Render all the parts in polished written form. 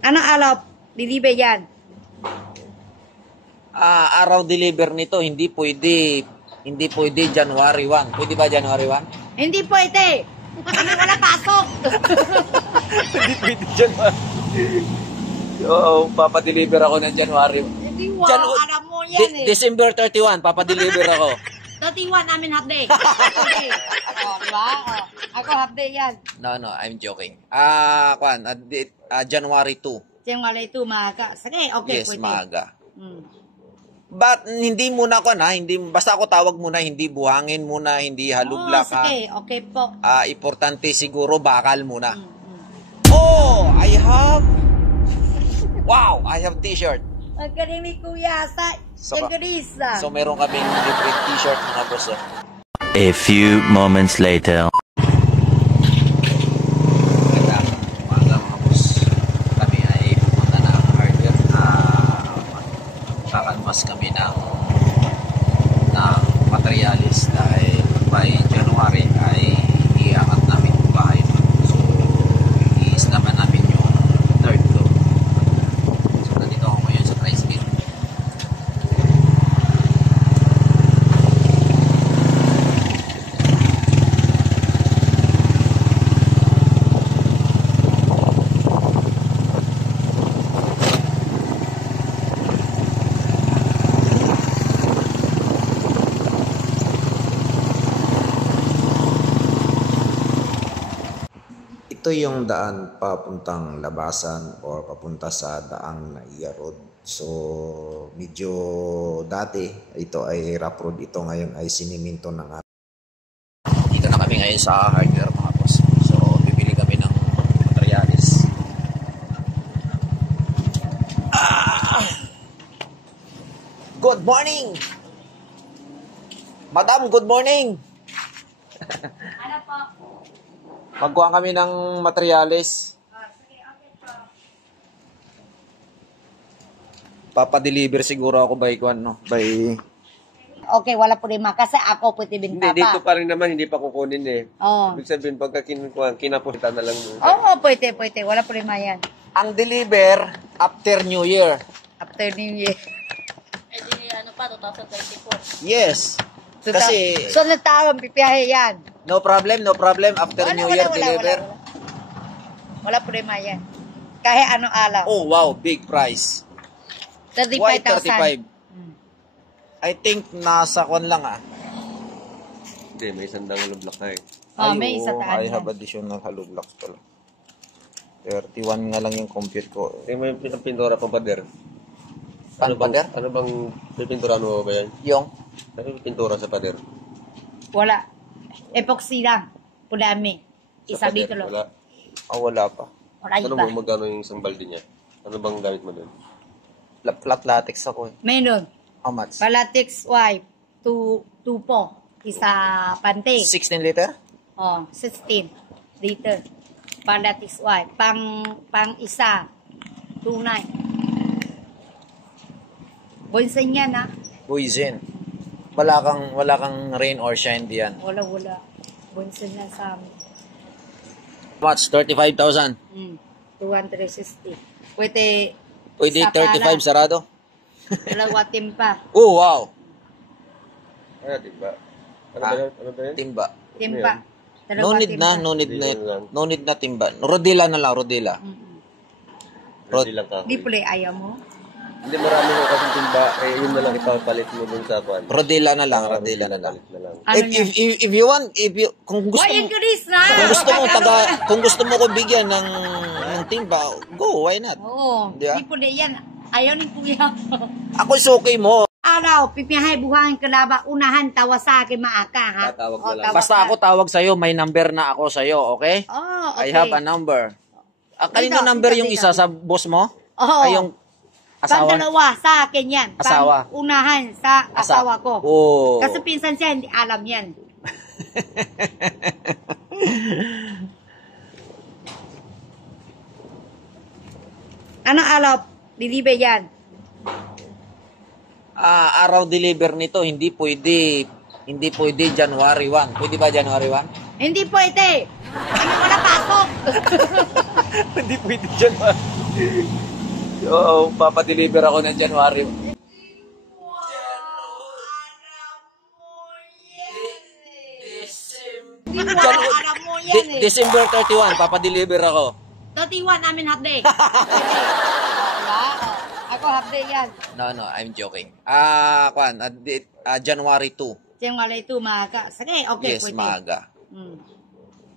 Anong araw deliver yan? Araw deliver nito, hindi pwede January 1. Pwede ba January 1? Hindi pwede. Kami wala pasok. Hindi pwede January. Oo, papadeliver ako ng January. Hindi alam mo yan December 31, papadeliver ako. 31 namin half day. Diba? Ako half day yan. No, I'm joking. January 2. January 2, maaga. Sige, okay, Yes, pwede. maaga. Hmm. But hindi muna ako basta ako tawag muna, hindi buhangin muna, hindi halublak ha. Sige, okay po. Importante siguro bakal muna. Oh, I have t-shirt. Ang galing ni Kuya sa Engrisa. So meron kaming different t-shirt mga boss. A few moments later. Mga boss. Kami ay pupunta na ang hardware. Kakanvas kami ng materialis dahil by January ay iangat namin yung bahay. So, iis naman namin yung third floor. So, nandito ako ngayon sa tricycle. Ito yung daan papuntang Labasan or papunta sa daang Naiya Road. So, medyo dati, ito ay rough road. Ito ngayon ay siniminto ng ating. Dito na kami ngayon sa hardware mga boss. So, bibili kami ng materialis. Good morning! Madam, good morning! Ano po? Magkuha kami ng materialis. Sige, okay po. Papadeliver siguro ako by Okay, wala problema. Kasi ako pwede bin Hindi, dito papa. pa rin naman, hindi pa kukunin eh. Oo. Ibig sabihin, pagka kinapunta na lang mo. Oo, pwede. Wala problema yan. ang deliver after New Year. After New Year. Eh di ano pa, 2024. Yes. Kasi So, taon, pipiyahe yan. no problem after New Year deliver. Wala problema yan. Kahit ano alam. Oh wow, big price. 35,000. Why 35? I think nasa kon lang Hindi, may isandang lublak na eh. Oh, may isa taan I have yan. additional hollow blocks pala. 31 nga lang yung compute ko. May pintura pa pader. Ano pader? Ano bang pipintura mo ba yan? Yung Ano yung pintura sa pader? Wala. Epoxy lang. Pudami. Sa Isabi pader, ko wala. wala pa. Wala Ano iba. mo magkano yung isang balde niya? Ano bang gamit mo doon? Flat latex ako eh. Meron. How much? Palatix wipe. 2 po. Isa pante. 16 liter? Oh, 16 liter. Palatix wipe. Pang isa. 2.9. Bonsan yan ha. Poison. Wala kang rain or shine diyan. Wala. Bonsan lang sa amin. How much? 35,000. 260. Pwede Pwede sa 35 pala. sarado. Dalawa timpa. Oh wow. Diba? Ano Ah. ba yun? Ano ba yun? Timba. Timpa. Dalawa No need timpa. no need na timba. Rodila na lang, rodila. Hindi lang ka. Di pala ayaw mo. Hindi, marami mo kasi timba. Eh, yun na lang ipapalit mo dun sa kwan. Rodila na lang, rodila na lang. Palit na lang. Ano yan? If you want, kung gusto Why mo, increase na? kung gusto mo ko bigyan ng timba, go, why not? Oo. Di ba? Di pala yan. Ayaw ni kuya. Ako is okay mo. Araw, pipiyahay buhangin kalaba. Unahan, tawa sa akin maaka ha. Tatawag O, na lang. tawa Basta ka. ako tawag sa'yo, may number na ako sa'yo, okay? Oh, okay. I have a number. Kanino Dito, number dito, yung dito. isa sa boss mo? Oo. Ay, yung asawa? Pang-dalawa, sa akin yan. Asawa? Pang-unahan, sa asawa ko. Oh. Kasi pinsan siya, hindi alam yan. Anong araw? Deliver yan. Araw deliver nito, hindi pwede January 1. Pwede ba January 1? Hindi pwede. Kami wala pasok. Hindi pwede January. Oo, papadeliver ako ng January. Hindi mo alam mo yan eh. December 31, papadeliver ako. 31 namin half day. Diba? Ako half day yan. No, I'm joking. January 2. January 2 maaga. Sige, okay. Yes, pwede. maaga. Hmm.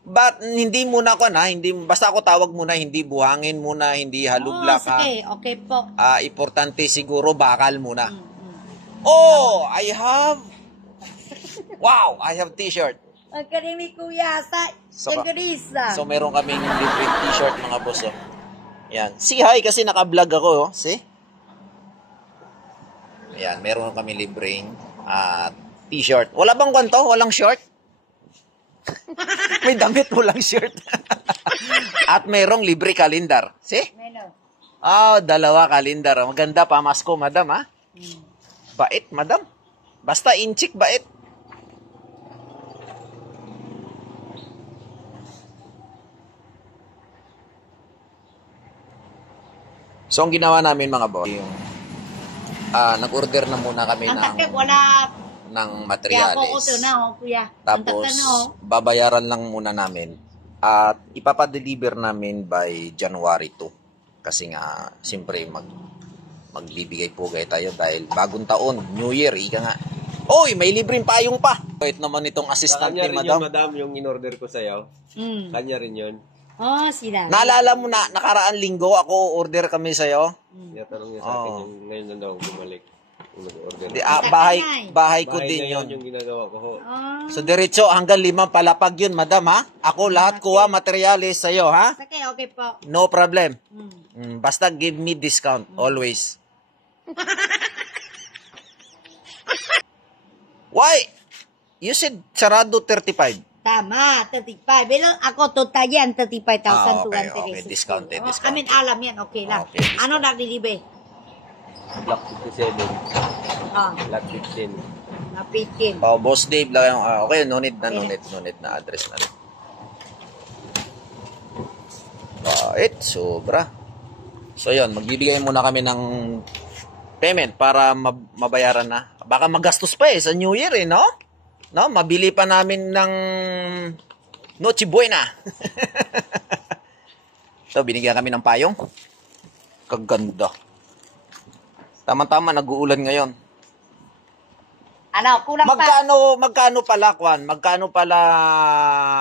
But hindi muna hindi basta ako tawag muna, hindi buhangin muna, hindi halublak ha. Sige, okay po. Importante siguro bakal muna. Hmm. Oh, I have t-shirt. Ang galing ni Kuya sa Inggris. So meron kaming libreng t-shirt mga boss. Oh. Yan. See hi kasi naka-vlog ako, oh. See? Ayan, meron kami libreng t-shirt. Wala bang kwanto? Walang short? May damit, walang shirt. At merong libre kalendar. See? Meron. Dalawa kalendar. Maganda pa, Masko, madam, ha? Bait, madam. Basta inchik, bait. So, ang ginawa namin mga boss, yung nag-order na muna kami Ang takip, wala. ng Kaya materials. ako ito na, Kuya. Ang Tapos, takip na, babayaran lang muna namin. At ipapadeliver namin by January 2. Kasi nga, siyempre, magbibigay pugay tayo dahil bagong taon, New Year, ika nga. Oy, may libreng payong pa! Wait naman itong assistant Kanya ni rin madam. yun, madam, yung in-order ko sa'yo. Kanya rin yun. Sila. Naalala mo na, nakaraan linggo, ako order kami sa'yo. Yatanong niya sa akin yung ngayon na daw bumalik. Yung nag-order. Bahay ko din niya yun. yung ginagawa ko ho. So, diretso, hanggang 5 palapag yun, madam, ha? Ako lahat kuha materialis sa'yo, ha? Sige, okay po. No problem. Basta give me discount, always. Why? You said sarado 35. Tama, 35. Pero ako total yan, 35,000 okay, 260. discounted. Amin alam yan, okay lang. Okay, Ano naglilibe? Block 57, Ah, Block 15. napitin. Boss Dave lang yung, okay, no need na address na rin. Bait, sobra. So, yun, magbibigay muna kami ng payment para mabayaran na. Baka magastos pa sa New Year, no? No, mabili pa namin ng Noche Buena. So, binigyan kami ng payong. Kaganda. Tama-tama, nag-uulan ngayon. Ano, kulang pa. Magkano pala, Kwan? Magkano pala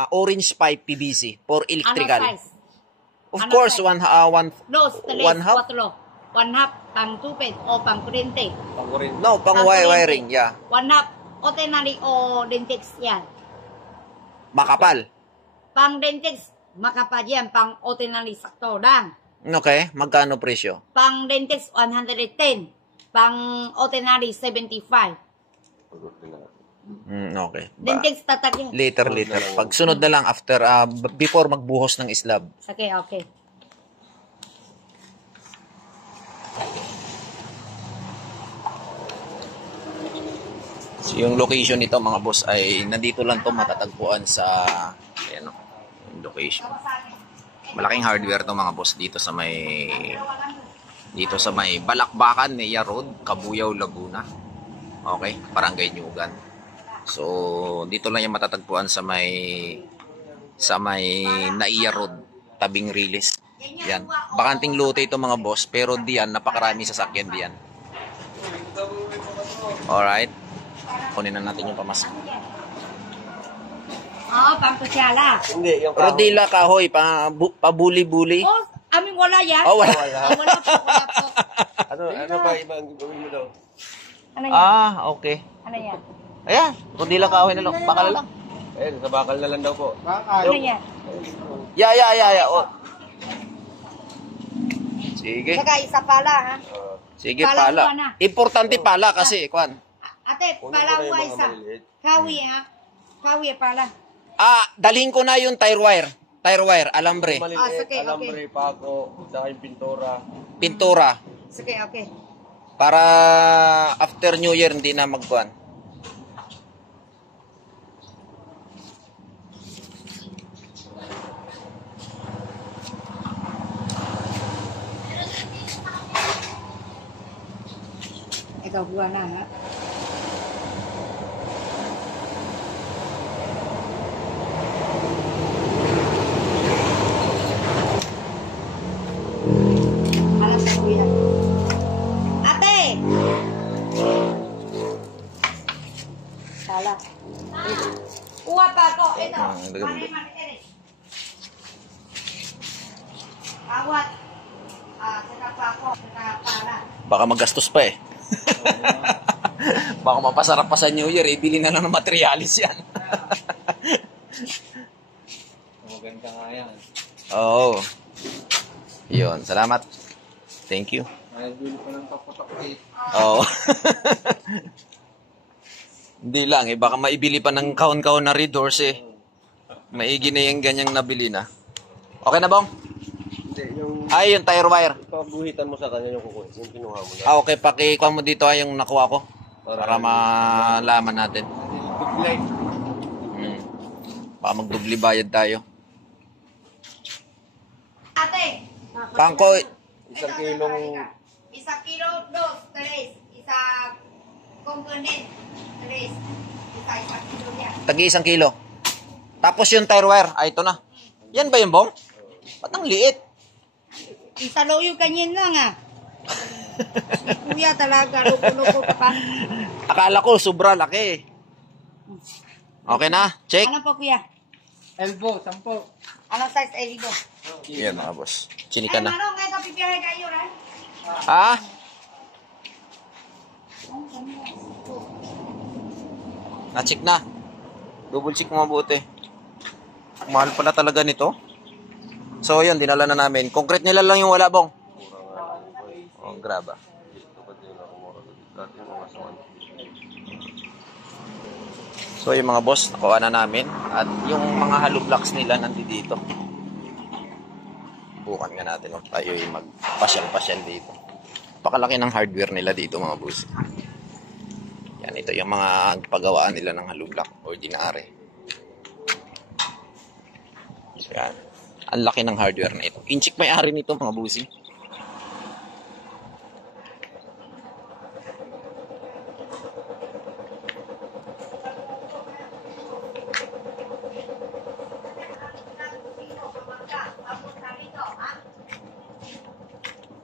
orange pipe PVC for electrical? Ano size? Of Ano course, size? one Dos, tres, one half? cuatro. One half, pang tupid o pang kurente. Pangkurin. No, pang wiring, yeah. One half, ordinary o dentex yan. Makapal. Pang dentex, makapal yan. Pang ordinary, sakto lang. Okay, magkano presyo? Pang dentex, 110. Pang ordinary, 75. Okay. Dentex tatak yan. Later. Pag sunod na lang after, before magbuhos ng slab. Okay, okay. So, yung location nito mga boss ay nandito lang to matatagpuan sa ayan, yung location. Malaking hardware to mga boss dito sa may Balakbakan, Nea Road, Cabuyao, Laguna. Okay, Barangay Nyugan. So, dito lang yung matatagpuan sa may Nea Road, tabing release. Yan. Bakanting lote ito mga boss, pero diyan napakarami sasakyan diyan. Alright. Kunin na natin yung pamasko. Oo, pang kusyala. Hindi, yung Rodila kahoy, pabuli-buli. Oh, amin wala yan. Oh, wala. Wala po. Ano pa ibang gawin mo daw? Ano yan? Okay. Ano yan? Ayan, Rodila kahoy na lang. Bakal na lang. Ayun, sa bakal na lang daw po. Ano yan? Yeah. Oh. Sige. Saka isa pala, ha? Sige, Pala pala. mo na. Importante pala kasi, Kwan. Ate, Kunin pala ko na yung mo mga isa. maliliit. Kawi, ha? Kawi pala. Dalhin ko na yung tire wire, alambre, Maliliit, sige, alambre, pako, saka yung pintura. pintura. Sige, okay. Para after New Year, hindi na magkuhan. Ikaw buwan na, ha? Alas sa kuya. Ate! Sala. Kuha pa ako. Ito. Awat. Saka pa ako. Saka para. Baka magastos pa eh. Baka mapasarap pa sa New Year, ibili na lang ng materialis yan. Maganda nga yan. Oo. Yun, salamat. Thank you. Ay, bili pa ng kapotok eh. Oo. Hindi lang eh, baka maibili pa ng kahon-kahon na Red Horse eh. Maigi na yung ganyang nabili na. Okay na bang? Hindi, yung Ay, yung tire wire. pabuhitan mo sa kanya yung kukunin. Yung kinuha mo na. Ah, okay, pakikuha mo dito yung nakuha ko. Para malaman natin. Light. Baka magdubli bayad tayo. Ate! Pangko, Isang kilong... Isa kilo, dos, tres. Isa component, tres. Isa kilo yan. tagi 1 kilo. Tapos yung tire wire, ito na. Yan ba yung bong? Ba't ang liit? Isa loyo kanyin lang ah. Kuya talaga, luko-luko pa. Akala ko, sobra laki. Okay na, check. Ano po kuya? Elbow, 10. Anong size elbow? Yan mga boss. Chinika na. Ano nga kapipiyahe kayo, right? Ha? Na-check na. Double check mo mabuti. Mahal pala talaga nito. So yun, dinala na namin. Concrete nila lang yung wala bong. Oh, graba. So yung mga boss, nakuha na namin. At yung mga hollow blocks nila nandito. Bukan nga natin. Tayo yung magpasyal-pasyal dito. Pakalaki ng hardware nila dito mga boss. Yan, ito yung mga pagawaan nila ng hollow block. Ordinary. So yan. Ang laki ng hardware na ito. Inchik may-ari nito mga busi.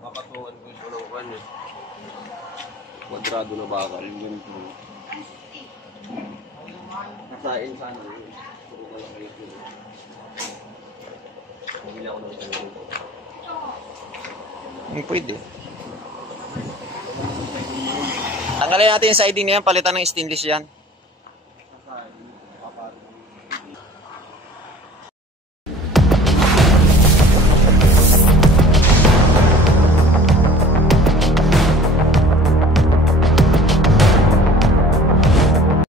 Makatuan ko ito ng kanya. Kwadrado na bakal. Yung ganito. Kasain sana yun. Hindi ako ng ganito. Pwede. Tanggalin natin yung siding na yan. Palitan ng stainless yan.